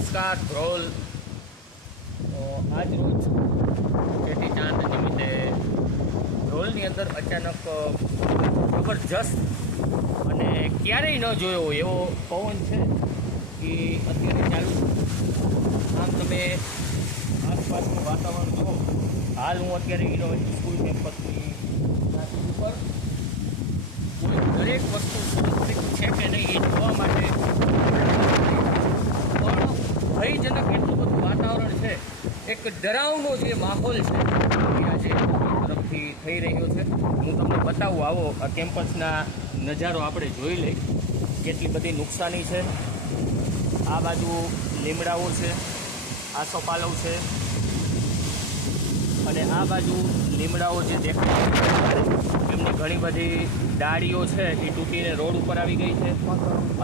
નમસ્કાર ધ્રોલ. આજ રોજ ચેટી ચાંદ નિમિત્તે ધ્રોલની અંદર અચાનક જબરજસ્ત અને ક્યારેય ન જોયો એવો પવન છે એ અત્યારે ચાલુ. આમ તમે આસપાસનું વાતાવરણ જુઓ. હાલ હું અત્યારે યુનિવર્સિટી સ્કૂલ કેમ્પસની ઉપર કોઈ દરેક વસ્તુ સુરક્ષિત છે કે નહીં એ જોવા માટે ભયજનક એટલું બધું વાતાવરણ છે. એક ડરાવનો જે માહોલ છે એ આજે તરફથી થઈ રહ્યો છે. હું તમને બતાવું, આવો આ કેમ્પસના નજારો આપણે જોઈ લઈ. કેટલી બધી નુકસાની છે. આ બાજુ લીમડાઓ છે, આસોપાલવ છે, અને આ બાજુ લીમડાઓ જે દેખાય એમની ઘણી બધી ડાળીઓ છે એ તૂટીને રોડ ઉપર આવી ગઈ છે.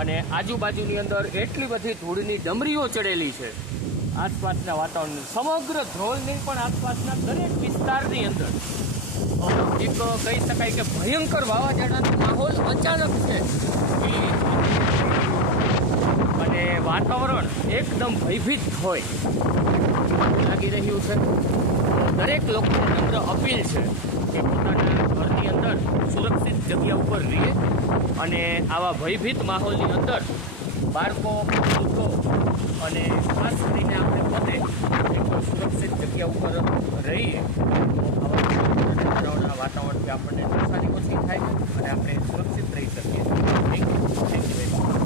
અને આજુબાજુની અંદર એટલી બધી ધૂળની ડમરીઓ ચડેલી છે. આસપાસના વાતાવરણ, સમગ્ર ધ્રોલની પણ આસપાસના દરેક વિસ્તારની અંદર એક કહી શકાય કે ભયંકર વાવાઝોડાનો માહોલ અચાનક છે. અને વાતાવરણ એકદમ ભયભીત હોય લાગી રહ્યું છે. દરેક લોકોને નમ્ર અપીલ છે કે પોતાના ઘરની અંદર સુરક્ષિત જગ્યા ઉપર રહીએ અને આવા ભયભીત માહોલની અંદર બાળકો, વૃદ્ધો અને ખાસ કરીને આપણે પોતે એક સુરક્ષિત જગ્યા ઉપર રહીએ તો આવા વાતાવરણથી આપણને